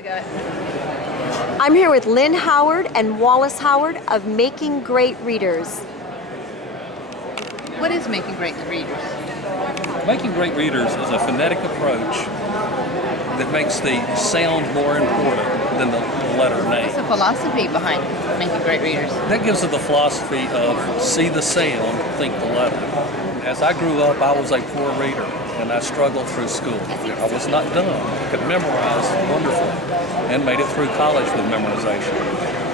I'm here with Lynn Howard and Wallace Howard of Making Great Readers. What is Making Great Readers? Making Great Readers is a phonetic approach that makes the sound more important than the letter name. What's the philosophy behind Making Great Readers? That gives it the philosophy of see the sound, think the letter. As I grew up, I was a poor reader and I struggled through school. I was not dumb. I could memorize wonderfully and made it through college with memorization.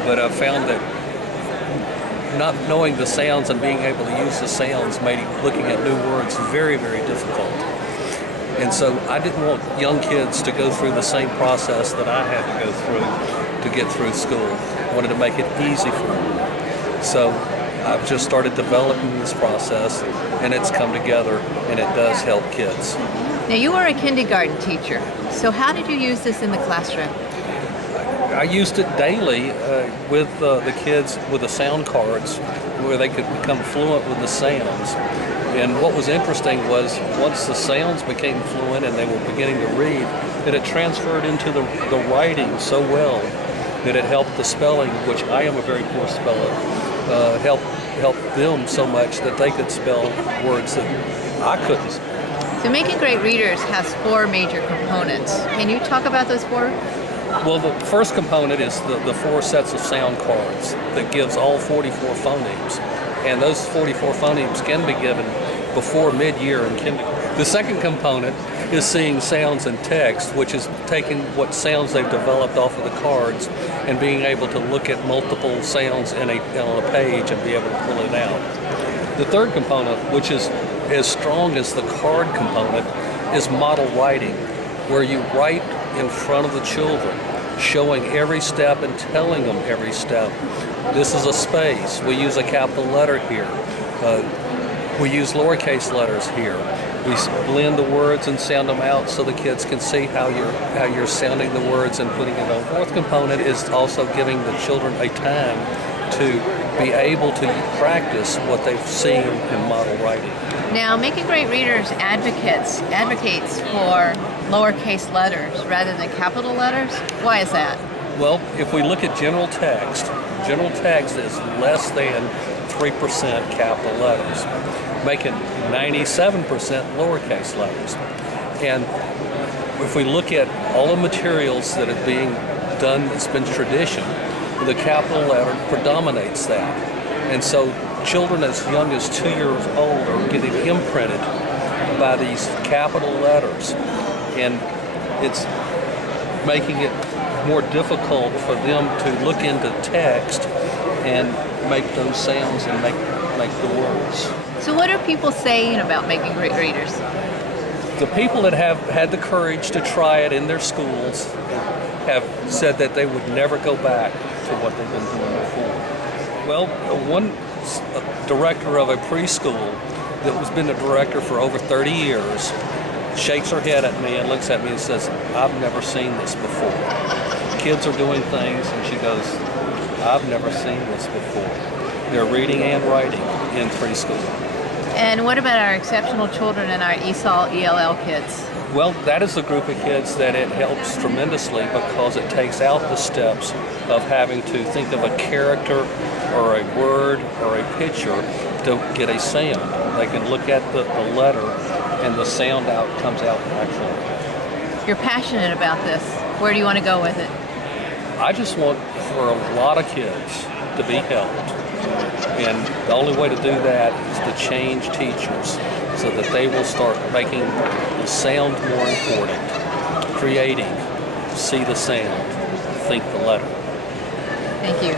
But I found that not knowing the sounds and being able to use the sounds made looking at new words very, very difficult. And so I didn't want young kids to go through the same process that I had to go through to get through school. I wanted to make it easy for them. So I've just started developing this process, and it's come together, and it does help kids. Now, you are a kindergarten teacher, so how did you use this in the classroom? I used it daily with the kids with the sound cards where they could become fluent with the sounds. And what was interesting was once the sounds became fluent and they were beginning to read, that it transferred into the writing so well that it helped the spelling, which I am a very poor speller, helped them so much that they could spell words that I couldn't. So Making Great Readers has 4 major components. Can you talk about those 4? Well, the first component is the 4 sets of sound cards that gives all 44 phonemes. And those 44 phonemes can be given before mid-year in kindergarten. The second component is seeing sounds and text, which is taking what sounds they've developed off of the cards and being able to look at multiple sounds on a page and be able to pull it out. The third component, which is as strong as the card component, is model writing, where you write in front of the children, showing every step and telling them every step. This is a space. We use a capital letter here. We use lowercase letters here. We blend the words and sound them out so the kids can see how you're sounding the words and putting it on. Fourth component is also giving the children a time to be able to practice what they've seen in model writing. Now, Making Great Readers advocates for lowercase letters rather than capital letters. Why is that? Well, if we look at general text is less than 3% capital letters, making 97% lowercase letters. And if we look at all the materials that are being done, it's been tradition, the capital letter predominates that. And so children as young as 2 years old are getting imprinted by these capital letters. And it's making it more difficult for them to look into text and make those sounds and make the words. So what are people saying about Making Great Readers? The people that have had the courage to try it in their schools have said that they would never go back to what they've been doing before. Well, one director of a preschool that has been a director for over 30 years shakes her head at me and looks at me and says, "I've never seen this before." Kids are doing things and she goes, "I've never seen this before." They're reading and writing in preschool. And what about our exceptional children and our ESOL, ELL kids? Well, that is a group of kids that it helps tremendously because it takes out the steps of having to think of a character or a word or a picture to get a sound. They can look at the letter and the sound comes out naturally. You're passionate about this. Where do you want to go with it? I just want for a lot of kids to be helped. And the only way to do that is to change teachers so that they will start making the sound more important, creating, see the sound, think the letter. Thank you.